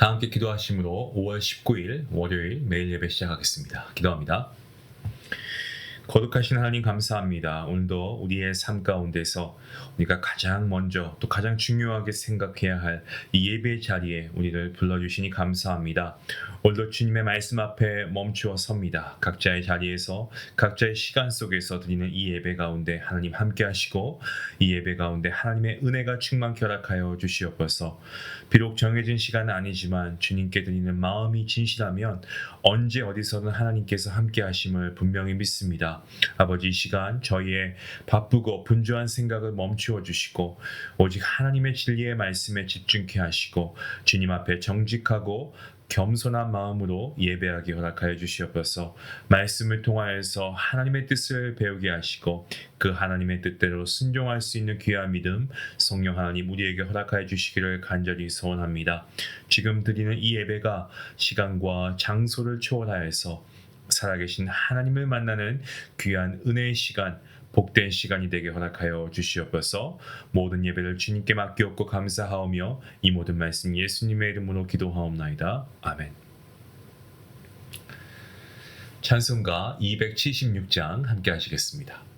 다 함께 기도하심으로 5월 19일 월요일 매일 예배 시작하겠습니다. 기도합니다. 거룩하신 하나님 감사합니다. 오늘도 우리의 삶 가운데서 우리가 가장 먼저 또 가장 중요하게 생각해야 할 이 예배 자리에 우리를 불러주시니 감사합니다. 오늘도 주님의 말씀 앞에 멈추어 섭니다. 각자의 자리에서 각자의 시간 속에서 드리는 이 예배 가운데 하나님 함께 하시고 이 예배 가운데 하나님의 은혜가 충만케 허락하여 주시옵소서. 비록 정해진 시간은 아니지만 주님께 드리는 마음이 진실하면 언제 어디서든 하나님께서 함께 하심을 분명히 믿습니다. 아버지, 이 시간 저희의 바쁘고 분주한 생각을 멈추어 주시고 오직 하나님의 진리의 말씀에 집중케 하시고 주님 앞에 정직하고 겸손한 마음으로 예배하게 허락하여 주시옵소서. 말씀을 통하여서 하나님의 뜻을 배우게 하시고 그 하나님의 뜻대로 순종할 수 있는 귀한 믿음 성령 하나님 우리에게 허락하여 주시기를 간절히 소원합니다. 지금 드리는 이 예배가 시간과 장소를 초월하여서 살아계신 하나님을 만나는 귀한 은혜의 시간, 복된 시간이 되게 허락하여 주시옵소서. 모든 예배를 주님께 맡기옵고 감사하오며 이 모든 말씀 예수님의 이름으로 기도하옵나이다. 아멘. 찬송가 276장 함께 하시겠습니다.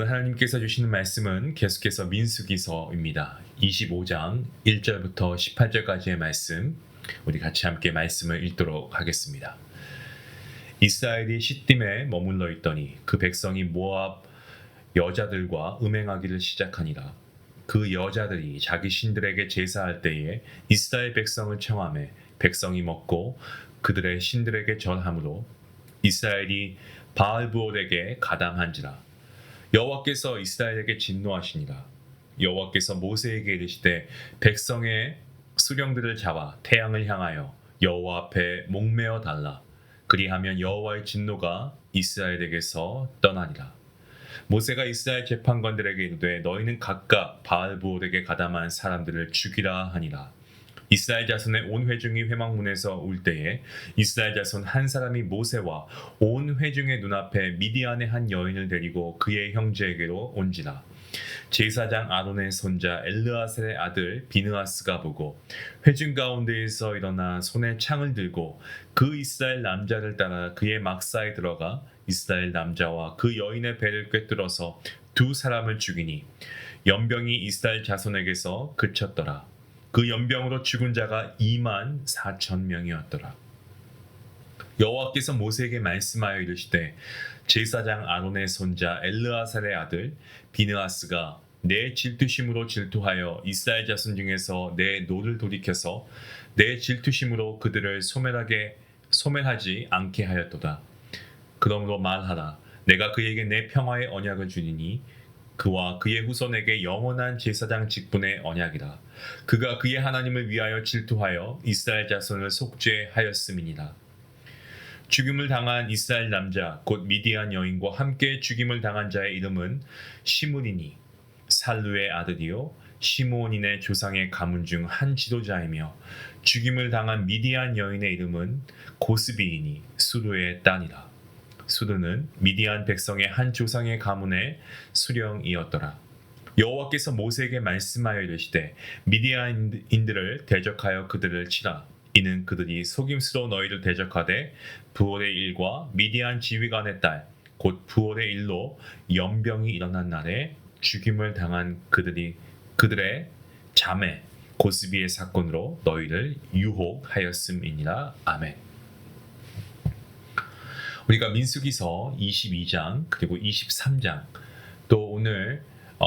오늘 하나님께서 주시는 말씀은 계속해서 민수기서입니다. 25장 1절부터 18절까지의 말씀, 우리 같이 함께 말씀을 읽도록 하겠습니다. 이스라엘이 시딤에 머물러 있더니 그 백성이 모압 여자들과 음행하기를 시작하니라. 그 여자들이 자기 신들에게 제사할 때에 이스라엘 백성을 청하매 백성이 먹고 그들의 신들에게 절하므로 이스라엘이 바알브올에게 가담한지라. 여호와께서 이스라엘에게 진노하시니라. 여호와께서 모세에게 이르시되 백성의 수령들을 잡아 태양을 향하여 여호와 앞에 목매어 달라. 그리하면 여호와의 진노가 이스라엘에게서 떠나니라. 모세가 이스라엘 재판관들에게 이르되 너희는 각각 바알브올에게 가담한 사람들을 죽이라 하니라. 이스라엘 자손의 온 회중이 회막문에서 울 때에 이스라엘 자손 한 사람이 모세와 온 회중의 눈앞에 미디안의 한 여인을 데리고 그의 형제에게로 온지라. 제사장 아론의 손자 엘르아셀의 아들 비느하스가 보고 회중 가운데에서 일어나 손에 창을 들고 그 이스라엘 남자를 따라 그의 막사에 들어가 이스라엘 남자와 그 여인의 배를 꿰뚫어서 두 사람을 죽이니 연병이 이스라엘 자손에게서 그쳤더라. 그 연병으로 죽은 자가 2만 4천 명이었더라. 여호와께서 모세에게 말씀하여 이르시되 제사장 아론의 손자 엘르아살의 아들 비느하스가 내 질투심으로 질투하여 이스라엘 자손 중에서 내 노를 돌이켜서 내 질투심으로 그들을 소멸하지 않게 하였도다. 그러므로 말하라. 내가 그에게 내 평화의 언약을 주리니 그와 그의 후손에게 영원한 제사장 직분의 언약이라. 그가 그의 하나님을 위하여 질투하여 이스라엘 자손을 속죄하였음이니라. 죽임을 당한 이스라엘 남자 곧 미디안 여인과 함께 죽임을 당한 자의 이름은 시므리니 살루의 아들이요 시므온인의 조상의 가문 중 한 지도자이며 죽임을 당한 미디안 여인의 이름은 고스비이니 수르의 딸이라. 수르는 미디안 백성의 한 조상의 가문의 수령이었더라. 여호와께서 모세에게 말씀하여 이르시되 미디안인들을 대적하여 그들을 치라. 이는 그들이 속임수로 너희를 대적하되 부올의 일과 미디안 지휘관의 딸 곧 부올의 일로 연병이 일어난 날에 죽임을 당한 그들의 자매 고스비의 사건으로 너희를 유혹하였음이니라. 아멘. 우리가 민수기서 22장 그리고 23장 또 오늘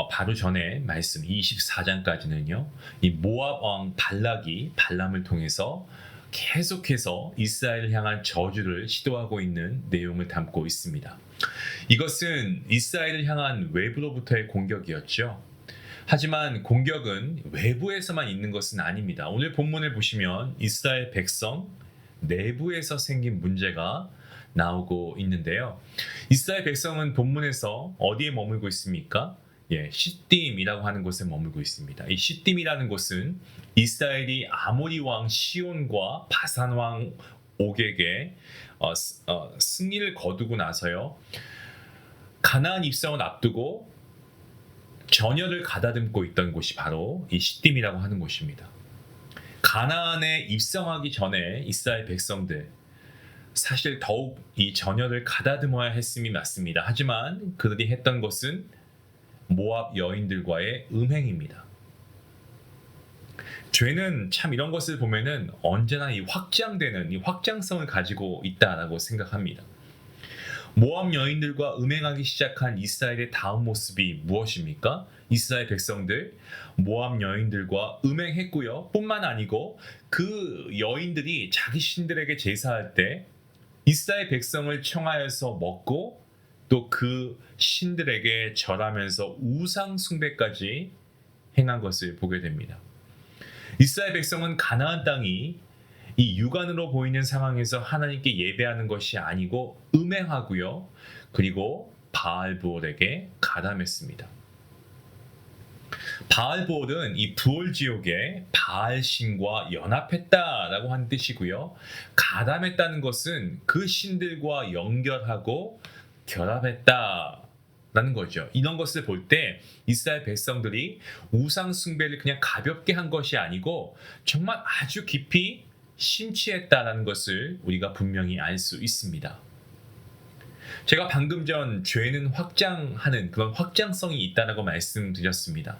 바로 전에 말씀 24장까지는요. 이 모압 왕 발락이 발람을 통해서 계속해서 이스라엘을 향한 저주를 시도하고 있는 내용을 담고 있습니다. 이것은 이스라엘을 향한 외부로부터의 공격이었죠. 하지만 공격은 외부에서만 있는 것은 아닙니다. 오늘 본문을 보시면 이스라엘 백성 내부에서 생긴 문제가 나오고 있는데요. 이스라엘 백성은 본문에서 어디에 머물고 있습니까? 시딤이라고 하는 곳에 머물고 있습니다. 이 시딤이라는 곳은 이스라엘이 아모리 왕 시온과 바산 왕 옥에게 승리를 거두고 나서요. 가나안 입성을 앞두고 전열을 가다듬고 있던 곳이 바로 이 시딤이라고 하는 곳입니다. 가나안에 입성하기 전에 이스라엘 백성들 사실 더욱 이 전열을 가다듬어야 했음이 맞습니다. 하지만 그들이 했던 것은 모압 여인들과의 음행입니다. 죄는 참 이런 것을 보면은 언제나 이 확장성을 가지고 있다라고 생각합니다. 모압 여인들과 음행하기 시작한 이스라엘의 다음 모습이 무엇입니까? 이스라엘 백성들 모압 여인들과 음행했고요. 뿐만 아니고 그 여인들이 자기 신들에게 제사할 때 이스라엘 백성을 청하여서 먹고 또 그 신들에게 절하면서 우상 숭배까지 행한 것을 보게 됩니다. 이스라엘 백성은 가나안 땅이 이 육안으로 보이는 상황에서 하나님께 예배하는 것이 아니고 음행하고요. 그리고 바알브올에게 가담했습니다. 바알브올은 이 부올지옥의 바알신과 연합했다라고 하는 뜻이고요. 가담했다는 것은 그 신들과 연결하고 결합했다라는 거죠. 이런 것을 볼 때 이스라엘 백성들이 우상 숭배를 그냥 가볍게 한 것이 아니고 정말 아주 깊이 심취했다라는 것을 우리가 분명히 알 수 있습니다. 제가 방금 전 죄는 확장하는 그런 확장성이 있다라고 말씀드렸습니다.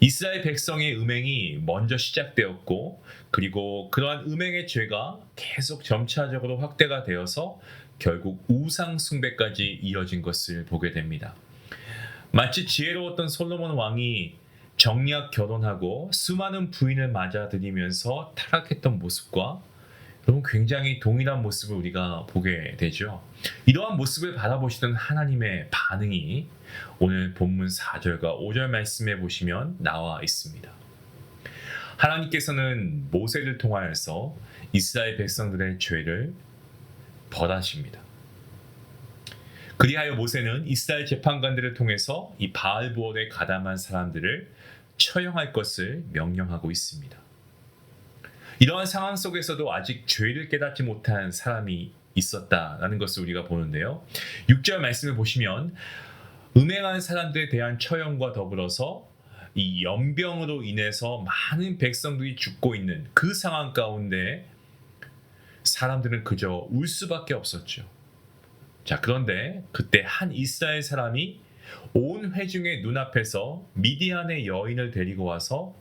이스라엘 백성의 음행이 먼저 시작되었고 그리고 그러한 음행의 죄가 계속 점차적으로 확대가 되어서 결국 우상 숭배까지 이어진 것을 보게 됩니다. 마치 지혜로웠던 솔로몬 왕이 정략 결혼하고 수많은 부인을 맞아들이면서 타락했던 모습과 여러분 굉장히 동일한 모습을 우리가 보게 되죠. 이러한 모습을 바라보시던 하나님의 반응이 오늘 본문 4절과 5절 말씀에 보시면 나와 있습니다. 하나님께서는 모세를 통하여서 이스라엘 백성들의 죄를 벌하십니다. 그리하여 모세는 이스라엘 재판관들을 통해서 이 바알브올에 가담한 사람들을 처형할 것을 명령하고 있습니다. 이러한 상황 속에서도 아직 죄를 깨닫지 못한 사람이 있었다라는 것을 우리가 보는데요. 6절 말씀을 보시면 음행한 사람들에 대한 처형과 더불어서 이 연병으로 인해서 많은 백성들이 죽고 있는 그 상황 가운데 사람들은 그저 울 수밖에 없었죠. 자, 그런데 그때 한 이스라엘 사람이 온 회중의 눈앞에서 미디안의 여인을 데리고 와서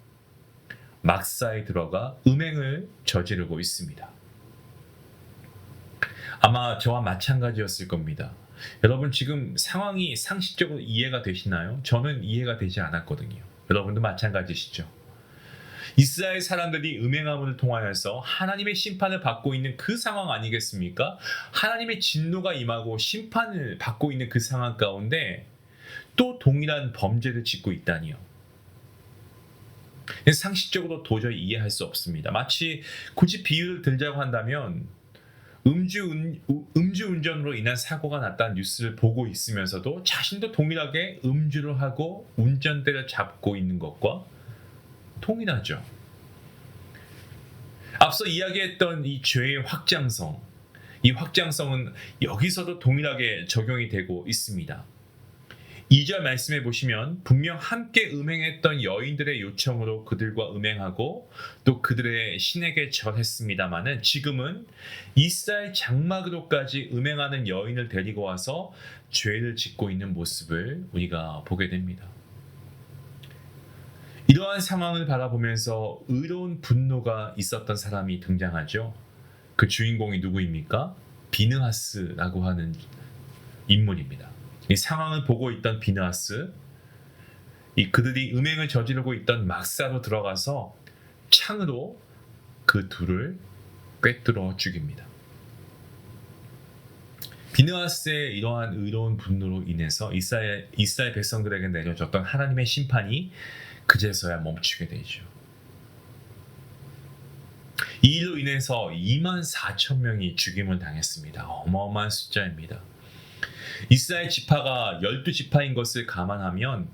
막사에 들어가 음행을 저지르고 있습니다. 아마 저와 마찬가지였을 겁니다. 여러분 지금 상황이 상식적으로 이해가 되시나요? 저는 이해가 되지 않았거든요. 여러분도 마찬가지시죠? 이스라엘 사람들이 음행함을 통하여서 하나님의 심판을 받고 있는 그 상황 아니겠습니까? 하나님의 진노가 임하고 심판을 받고 있는 그 상황 가운데 또 동일한 범죄를 짓고 있다니요. 상식적으로 도저히 이해할 수 없습니다. 마치 굳이 비유를 들자고 한다면 음주운전으로 인한 사고가 났다는 뉴스를 보고 있으면서도 자신도 동일하게 음주를 하고 운전대를 잡고 있는 것과 동일하죠. 앞서 이야기했던 이 죄의 확장성, 이 확장성은 여기서도 동일하게 적용이 되고 있습니다. 2절 말씀해 보시면 분명 함께 음행했던 여인들의 요청으로 그들과 음행하고 또 그들의 신에게 절했습니다마는 지금은 이스라엘 장막으로까지 음행하는 여인을 데리고 와서 죄를 짓고 있는 모습을 우리가 보게 됩니다. 이러한 상황을 바라보면서 의로운 분노가 있었던 사람이 등장하죠. 그 주인공이 누구입니까? 비느하스라고 하는 인물입니다. 이 상황을 보고 있던 비느하스, 그들이 음행을 저지르고 있던 막사로 들어가서 창으로 그 둘을 꿰뚫어 죽입니다. 비느하스의 이러한 의로운 분노로 인해서 이스라엘 백성들에게 내려졌던 하나님의 심판이 그제서야 멈추게 되죠. 이 일로 인해서 24,000명이 죽임을 당했습니다. 어마어마한 숫자입니다. 이스라엘 지파가 12지파인 것을 감안하면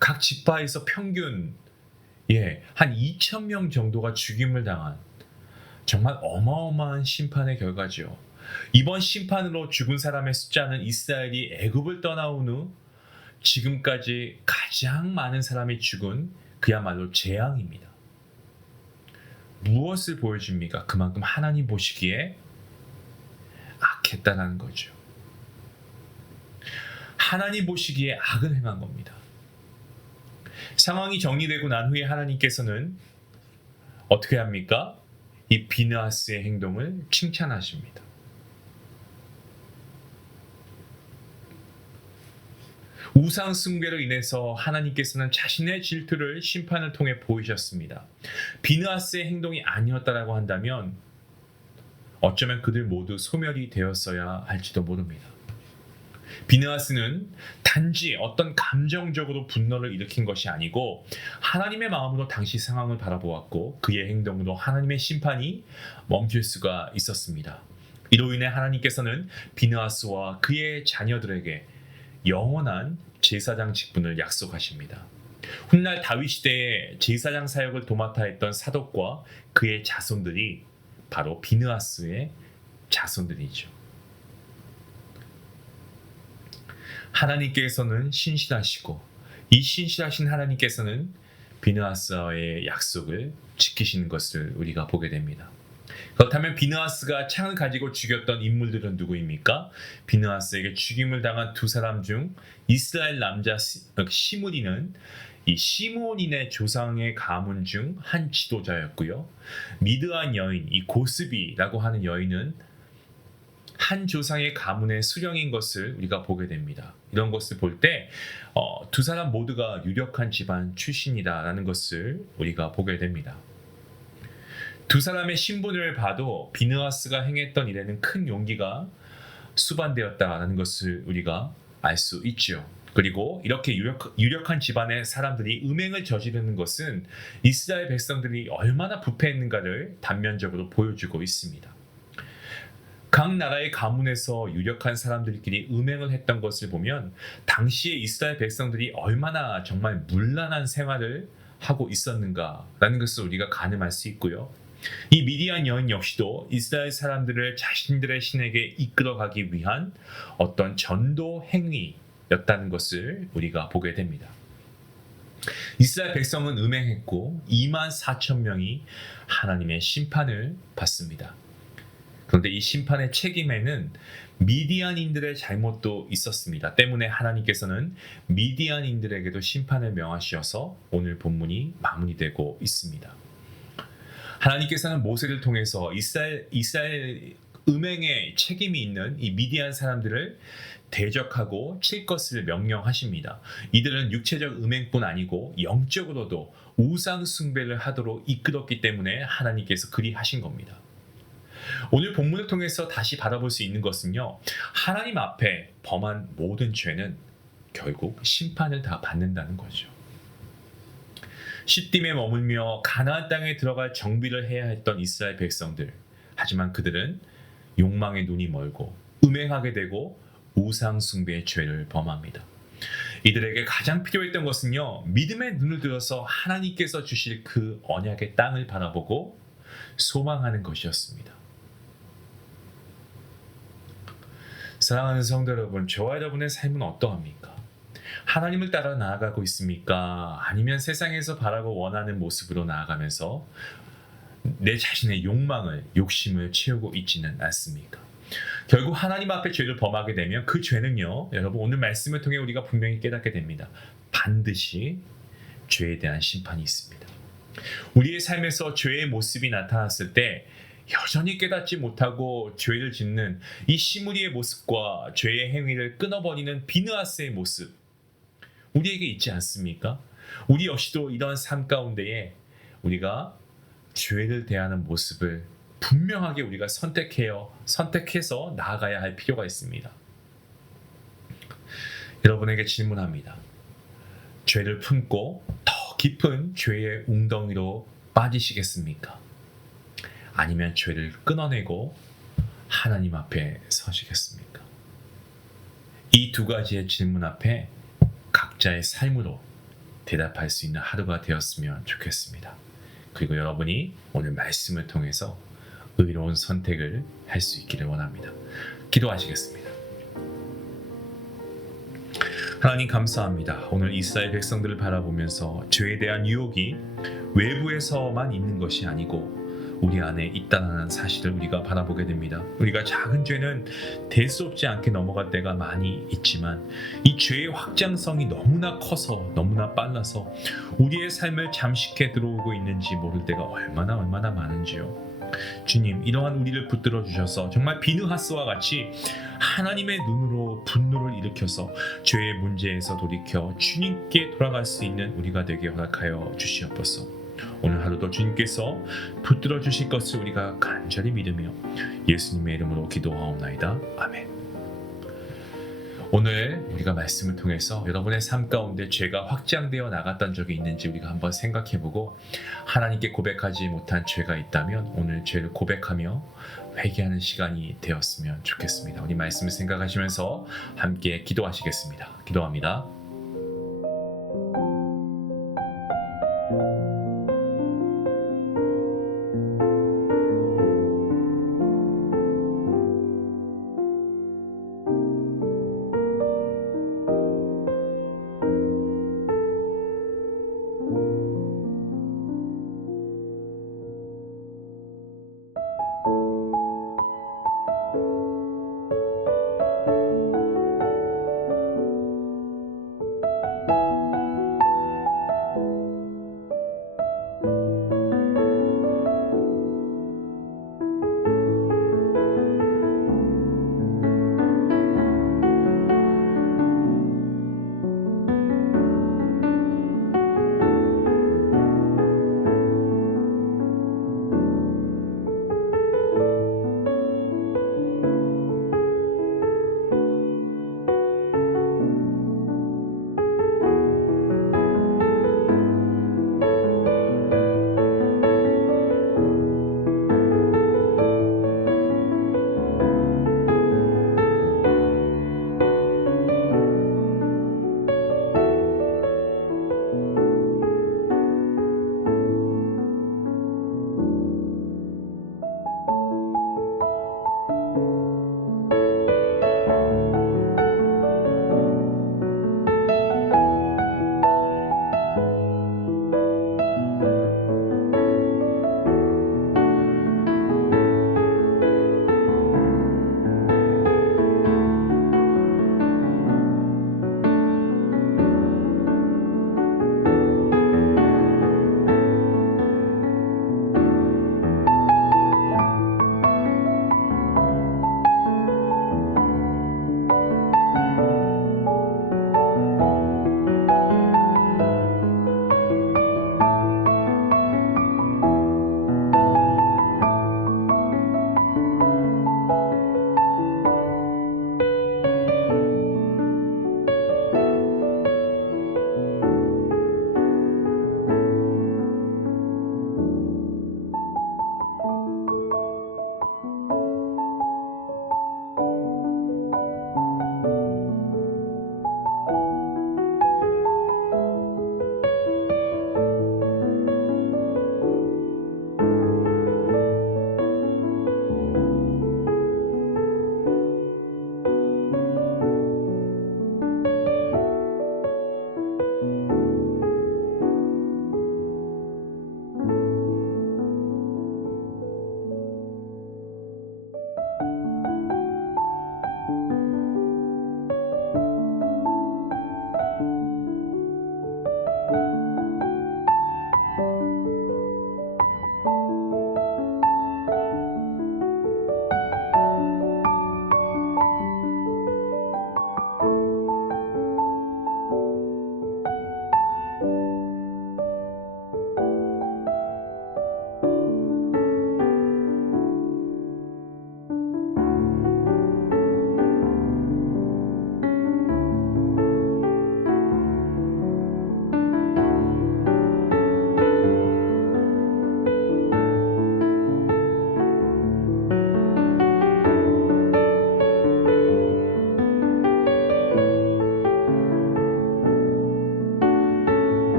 각 지파에서 평균 한 2,000명 정도가 죽임을 당한 정말 어마어마한 심판의 결과죠. 이번 심판으로 죽은 사람의 숫자는 이스라엘이 애굽을 떠나온 후 지금까지 가장 많은 사람이 죽은 그야말로 재앙입니다. 무엇을 보여줍니까? 그만큼 하나님 보시기에 악했다는 거죠. 하나님 보시기에 악을 행한 겁니다. 상황이 정리되고 난 후에 하나님께서는 어떻게 합니까? 이 비느하스의 행동을 칭찬하십니다. 우상 숭배로 인해서 하나님께서는 자신의 질투를 심판을 통해 보이셨습니다. 비느하스의 행동이 아니었다라고 한다면 어쩌면 그들 모두 소멸이 되었어야 할지도 모릅니다. 비느하스는 단지 어떤 감정적으로 분노를 일으킨 것이 아니고 하나님의 마음으로 당시 상황을 바라보았고 그의 행동으로 하나님의 심판이 멈출 수가 있었습니다. 이로 인해 하나님께서는 비느하스와 그의 자녀들에게 영원한 제사장 직분을 약속하십니다. 훗날 다윗 시대에 제사장 사역을 도맡아 했던 사독과 그의 자손들이 바로 비느하스의 자손들이죠. 하나님께서는 신실하시고 이 신실하신 하나님께서는 비느하스와의 약속을 지키시는 것을 우리가 보게 됩니다. 그렇다면 비느하스가 창을 가지고 죽였던 인물들은 누구입니까? 비느하스에게 죽임을 당한 두 사람 중 이스라엘 남자 시므리는 이 시므온인의 조상의 가문 중 한 지도자였고요. 미드안 여인 이 고스비라고 하는 여인은 한 조상의 가문의 수령인 것을 우리가 보게 됩니다. 이런 것을 볼 때 두 사람 모두가 유력한 집안 출신이다라는 것을 우리가 보게 됩니다. 두 사람의 신분을 봐도 비느하스가 행했던 일에는 큰 용기가 수반되었다라는 것을 우리가 알 수 있죠. 그리고 이렇게 유력한 집안의 사람들이 음행을 저지르는 것은 이스라엘 백성들이 얼마나 부패했는가를 단면적으로 보여주고 있습니다. 각 나라의 가문에서 유력한 사람들끼리 음행을 했던 것을 보면 당시의 이스라엘 백성들이 얼마나 정말 문란한 생활을 하고 있었는가라는 것을 우리가 가늠할 수 있고요. 이 미디안 여인 역시도 이스라엘 사람들을 자신들의 신에게 이끌어가기 위한 어떤 전도 행위였다는 것을 우리가 보게 됩니다. 이스라엘 백성은 음행했고 2만 4천 명이 하나님의 심판을 받습니다. 그런데 이 심판의 책임에는 미디안인들의 잘못도 있었습니다. 때문에 하나님께서는 미디안인들에게도 심판을 명하셔서 오늘 본문이 마무리되고 있습니다. 하나님께서는 모세를 통해서 이스라엘 음행에 책임이 있는 이 미디안 사람들을 대적하고 칠 것을 명령하십니다. 이들은 육체적 음행뿐 아니고 영적으로도 우상 숭배를 하도록 이끌었기 때문에 하나님께서 그리 하신 겁니다. 오늘 본문을 통해서 다시 바라볼 수 있는 것은요, 하나님 앞에 범한 모든 죄는 결국 심판을 다 받는다는 거죠. 시딤에 머물며 가나안 땅에 들어갈 정비를 해야 했던 이스라엘 백성들, 하지만 그들은 욕망의 눈이 멀고 음행하게 되고 우상 숭배의 죄를 범합니다. 이들에게 가장 필요했던 것은요, 믿음의 눈을 들어서 하나님께서 주실 그 언약의 땅을 바라보고 소망하는 것이었습니다. 사랑하는 성도 여러분, 저와 여러분의 삶은 어떠합니까? 하나님을 따라 나아가고 있습니까? 아니면 세상에서 바라고 원하는 모습으로 나아가면서 내 자신의 욕심을 채우고 있지는 않습니까? 결국 하나님 앞에 죄를 범하게 되면 그 죄는요, 여러분 오늘 말씀을 통해 우리가 분명히 깨닫게 됩니다. 반드시 죄에 대한 심판이 있습니다. 우리의 삶에서 죄의 모습이 나타났을 때 여전히 깨닫지 못하고 죄를 짓는 이 시므리의 모습과 죄의 행위를 끊어버리는 비느하스의 모습, 우리에게 있지 않습니까? 우리 역시도 이런 삶 가운데에 우리가 죄를 대하는 모습을 분명하게 우리가 선택해서 나아가야 할 필요가 있습니다. 여러분에게 질문합니다. 죄를 품고 더 깊은 죄의 웅덩이로 빠지시겠습니까? 아니면 죄를 끊어내고 하나님 앞에 서시겠습니까? 이 두 가지의 질문 앞에 각자의 삶으로 대답할 수 있는 하루가 되었으면 좋겠습니다. 그리고 여러분이 오늘 말씀을 통해서 의로운 선택을 할 수 있기를 원합니다. 기도하시겠습니다. 하나님 감사합니다. 오늘 이스라엘 백성들을 바라보면서 죄에 대한 유혹이 외부에서만 있는 것이 아니고 우리 안에 있다는 사실을 우리가 바라보게 됩니다. 우리가 작은 죄는 대수롭지 않게 넘어갈 때가 많이 있지만 이 죄의 확장성이 너무나 커서 너무나 빨라서 우리의 삶을 잠식해 들어오고 있는지 모를 때가 얼마나 많은지요. 주님, 이러한 우리를 붙들어 주셔서 정말 비느하스와 같이 하나님의 눈으로 분노를 일으켜서 죄의 문제에서 돌이켜 주님께 돌아갈 수 있는 우리가 되게 허락하여 주시옵소서. 오늘 하루도 주님께서 붙들어 주실 것을 우리가 간절히 믿으며 예수님의 이름으로 기도하옵나이다. 아멘. 오늘 우리가 말씀을 통해서 여러분의 삶 가운데 죄가 확장되어 나갔던 적이 있는지 우리가 한번 생각해보고 하나님께 고백하지 못한 죄가 있다면 오늘 죄를 고백하며 회개하는 시간이 되었으면 좋겠습니다. 우리 말씀을 생각하시면서 함께 기도하시겠습니다. 기도합니다.